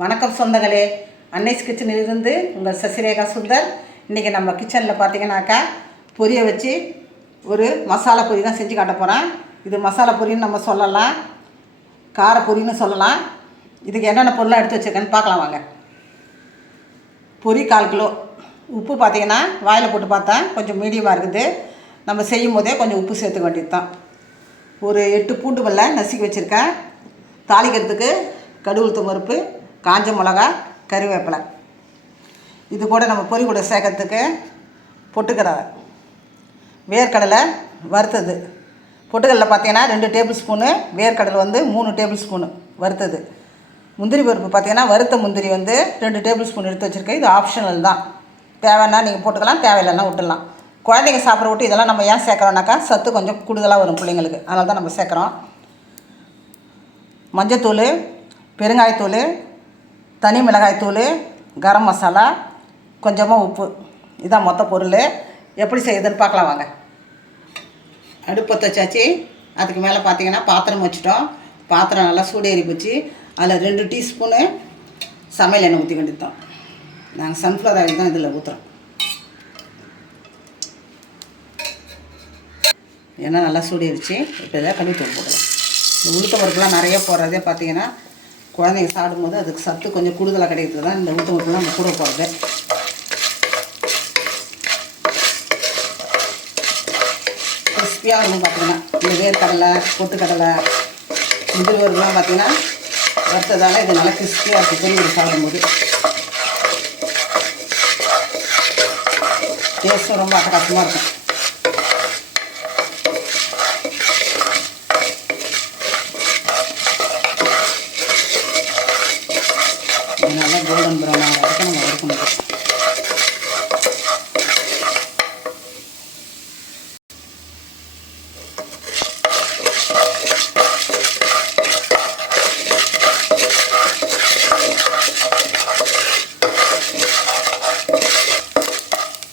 வணக்கம் சொந்தங்களே. அன்னைஸ் கிச்சனிலிருந்து உங்கள் சசிரேகா சுந்தர். இன்றைக்கி நம்ம கிச்சனில் பார்த்தீங்கன்னாக்கா பொரிய வச்சு ஒரு மசாலா பொரி தான் செஞ்சு காட்ட போகிறேன் இது மசாலா பொரின்னு நம்ம சொல்லலாம். கார பொரின்னு சொல்லலாம். இதுக்கு என்னென்ன பொருளாக எடுத்து வச்சுருக்கேன்னு பார்க்கலாம் வாங்க. பொரி கால் கிலோ. உப்பு பார்த்தீங்கன்னா வாயில் போட்டு பார்த்தா கொஞ்சம் மீடியமாக இருக்குது. நம்ம செய்யும் போதே கொஞ்சம் உப்பு சேர்த்துக்க வேண்டியது தான். ஒரு எட்டு பூண்டு பல்ல நசுக்கி வச்சுருக்கேன். தாளிக்கிறதுக்கு கடுகுளுத்த பருப்பு காஞ்ச மிளகா கறிவேப்பிலை. இது கூட நம்ம பொரி கூட சேர்க்கறதுக்கு பொட்டுக்கடலை. வேர்க்கடலை வறுத்தது. பொட்டுக்கடலை பார்த்தீங்கன்னா ரெண்டு டேபிள் ஸ்பூனு வேர்க்கடலை வந்து மூணு டேபிள் ஸ்பூனு வறுத்தது. முந்திரி பருப்பு பார்த்தீங்கன்னா வறுத்த முந்திரி வந்து ரெண்டு டேபிள் ஸ்பூன் எடுத்து வச்சுருக்கேன். இது ஆப்ஷனல் தான். தேவைன்னா நீங்கள் போட்டுக்கலாம் தேவையில்லைன்னா விட்டுடலாம். குழந்தைங்க சாப்பிட்ற விட்டு இதெல்லாம் நம்ம ஏன் சேர்க்குறோம்னாக்கா சத்து கொஞ்சம் கூடுதலாக வரும் பிள்ளைங்களுக்கு. அதனால தான் நம்ம சேர்க்குறோம். மஞ்சத்தூள் பெருங்காயத்தூள் தனி மிளகாய்த்தூள் கரம் மசாலா கொஞ்சமாக உப்பு. இதான் மொத்த பொருள். எப்படி செய்யுதுன்னு பார்க்கலாம் வாங்க. அடுப்பத்தை வச்சாச்சு. அதுக்கு மேலே பார்த்தீங்கன்னா பாத்திரம் வச்சுட்டோம். பாத்திரம் நல்லா சூடேறி போச்சு அதில் ரெண்டு டீஸ்பூனு சமையல் எண்ணெய் ஊற்றி வேண்டியதுதான் நாங்கள் சன்ஃப்ளவர் ஆயில் தான் இதில் ஊற்றுறோம் ஏன்னா நல்லா சூடேறிச்சு. இப்போ இதை கழுவி போடலாம் இந்த உளுத்த பருப்புலாம் நிறைய போடுறதே பார்த்தீங்கன்னா குழந்தைங்க சாப்பிடும்போது அதுக்கு சத்து கொஞ்சம் கூடுதலாக கிடைக்கிறது தான் இந்த உளுத்த பருப்புலாம் நம்ம கூட போகிறது கிறிஸ்பியாக இருக்கும் பார்த்தீங்கன்னா இந்த வேர்க்கடலை பொட்டுக்கடலை முந்திரி பருப்புலாம் பார்த்தீங்கன்னா வறுத்ததால் இது நல்லா கிறிஸ்பியாக இருக்குது பொரியல் சாப்பிடும்போது. டேஸ்ட்டும் ரொம்ப அட்டகாசமாக இருக்கும்.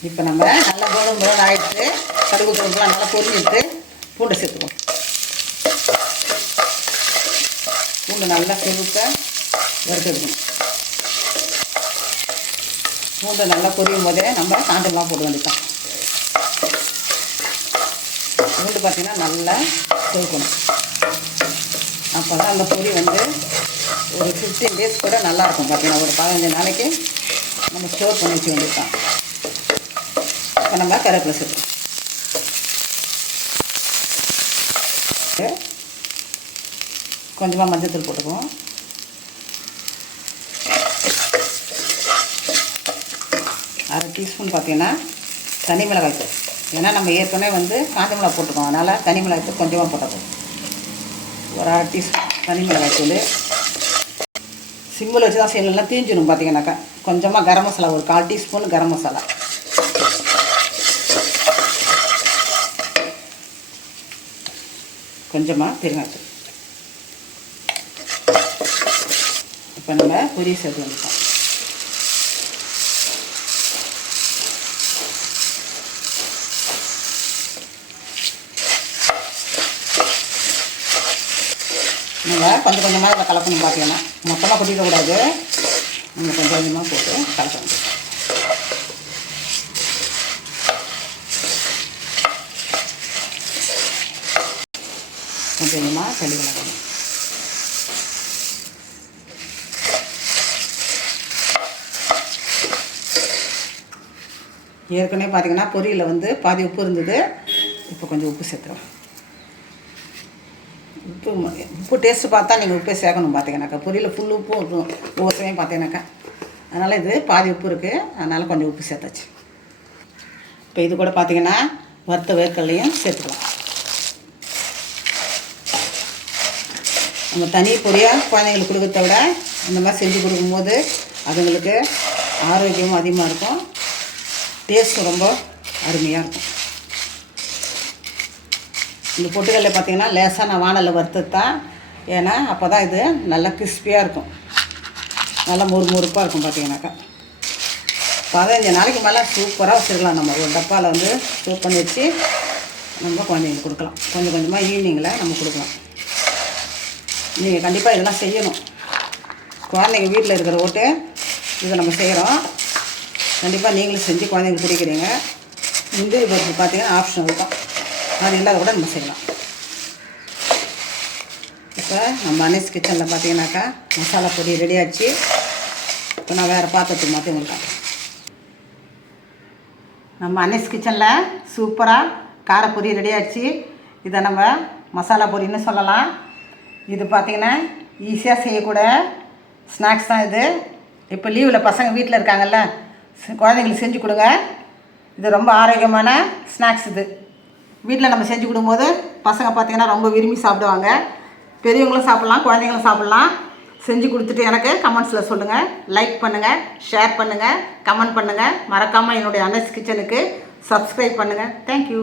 இப்போ நம்ம நல்லா கோல்டன் ப்ரௌன் ஆகிட்டு கடுகு பருப்புலாம் நல்லா பொரிஞ்சிட்டு பூண்டை சேர்த்துக்குவோம். பூண்டு நல்லா செலுத்த வறுத்துக்கணும் பூண்டு நல்லா பொரியும் போதே நம்ம காண்டெல்லாம் போட வேண்டியதான் பூண்டு பார்த்திங்கன்னா நல்லா செலுக்கணும் அப்போ தான் அந்த பொரி வந்து ஒரு ஃபிஃப்டீன் டேஸ் கூட நல்லாயிருக்கும் பார்த்தீங்கன்னா ஒரு பதினஞ்சு நாளைக்கு நம்ம ஸ்டோர் பண்ணி வச்சு வேண்டியதான் இப்போ நம்ம கருவேப்பிலை சேர்த்துக்கணும் கொஞ்சமாக மஞ்சத்தூள் போட்டுக்குவோம். அரை டீஸ்பூன் பார்த்தீங்கன்னா தனி மிளகாய் தூள். ஏன்னா நம்ம ஏற்கனவே வந்து காஞ்ச மிளகா போட்டுக்கோம் அதனால் தனி மிளகாய் தூள் கொஞ்சமாக போட்டுக்கோம் ஒரு அரை டீஸ்பூன் தனி மிளகாய் தூள். சிம்மில் வச்சு தான் செய்யணும்னா தீஞ்சிடும் பார்த்தீங்கன்னாக்கா. கொஞ்சமாக கரம் மசாலா ஒரு கால் டீஸ்பூன் கரம் மசாலா. கொஞ்சமாக பெருங்காயத்தூள். இப்போ நம்ம பொரிய சேர்த்து வந்துட்டோம். நீங்கள் கொஞ்சம் கொஞ்சமாக இதில் கலக்கணும் பார்த்தீங்கன்னா மொத்தமாக கொட்டிடக்கூடாது நீங்கள் கொஞ்சம் கொஞ்சமாக போட்டு கலக்கணும் கொஞ்சம் கொஞ்சமாக தள்ளி கலக்கணும் ஏற்கனவே பார்த்தீங்கன்னா பொரியலில் வந்து பாதி உப்பு இருந்தது. இப்போ கொஞ்சம் உப்பு சேர்த்துறோம் உப்பு உப்பு டேஸ்ட்டு பார்த்தா நீங்கள் உப்பே சேர்க்கணும் பார்த்தீங்கன்னாக்கா பொரியலில் ஃபுல் உப்பும் இருக்கும் ஒவ்வொரு சமயம் பார்த்தீங்கன்னாக்கா அதனால் இது பாதி உப்பு இருக்குது அதனால் கொஞ்சம் உப்பு சேர்த்தாச்சு. இப்போ இது கூட பார்த்தீங்கன்னா வறுத்த வேர்க்கடலையும் சேர்த்துக்கலாம். நம்ம தனி பொடியாக குழந்தைங்களுக்கு கொடுக்கறத விட இந்த மாதிரி செஞ்சு கொடுக்கும்போது அதுங்களுக்கு ஆரோக்கியமும் அதிகமாக இருக்கும். டேஸ்ட்டும் ரொம்ப அருமையாக இருக்கும். இந்த பொட்டுக்கல்ல பார்த்தீங்கன்னா லேசாக நான் வானலில் வறுத்தது தான் ஏன்னா அப்போ தான் இது நல்லா கிறிஸ்பியாக இருக்கும். நல்லா மொறு மொறுப்பாக இருக்கும் பார்த்தீங்கன்னாக்கா பதினஞ்சு நாளைக்கு மேலே சூப்பராக வச்சுருக்கலாம். நம்ம ஒரு டப்பாவில் வந்து சூப் பண்ணி வச்சு நம்ம குழந்தைங்களுக்கு கொடுக்கலாம். கொஞ்சம் கொஞ்சமாக ஈவினிங்கில் நம்ம கொடுக்கலாம். நீங்கள் கண்டிப்பாக இதெல்லாம் செய்யணும். குழந்தைங்க வீட்டில் இருக்கிற ஓட்டு இதை நம்ம செய்கிறோம் கண்டிப்பாக நீங்களும் செஞ்சு குழந்தைங்க பிடிக்கிறீங்க முந்திரி பருப்பு பார்த்தீங்கன்னா ஆப்ஷன் இருக்கும். அது இல்லாத கூட நம்ம செய்யலாம். இப்போ நம்ம அனீஸ் கிச்சனில் பார்த்தீங்கன்னாக்கா மசாலா பொடி ரெடி ஆச்சு. இப்போ நான் வேறு பாத்திரத்துக்கு மாற்றி உங்களுக்கு நம்ம அனீஸ் கிச்சனில் சூப்பராக காரப்பொரி ரெடி ஆச்சு. இதை நம்ம மசாலா பொரின்னு சொல்லலாம். இது பார்த்திங்கன்னா ஈஸியாக செய்யக்கூட ஸ்நாக்ஸ் தான் இது. இப்போ லீவில் பசங்க வீட்டில் இருக்காங்கல்ல குழந்தைங்களுக்கு செஞ்சு கொடுங்க. இது ரொம்ப ஆரோக்கியமான ஸ்நாக்ஸ் இது. வீட்டில் நம்ம செஞ்சு கொடுக்கும்போது பசங்க பார்த்திங்கன்னா ரொம்ப விரும்பி சாப்பிடுவாங்க. பெரியவங்களும் சாப்பிட்லாம் குழந்தைங்களும் சாப்பிட்லாம். செஞ்சு கொடுத்துட்டு எனக்கு கமெண்ட்ஸில் சொல்லுங்கள் லைக் பண்ணுங்கள் ஷேர் பண்ணுங்கள் கமெண்ட் பண்ணுங்கள் மறக்காமல் என்னுடைய அனஸ் கிச்சனுக்கு சப்ஸ்கிரைப் பண்ணுங்கள் தேங்க்யூ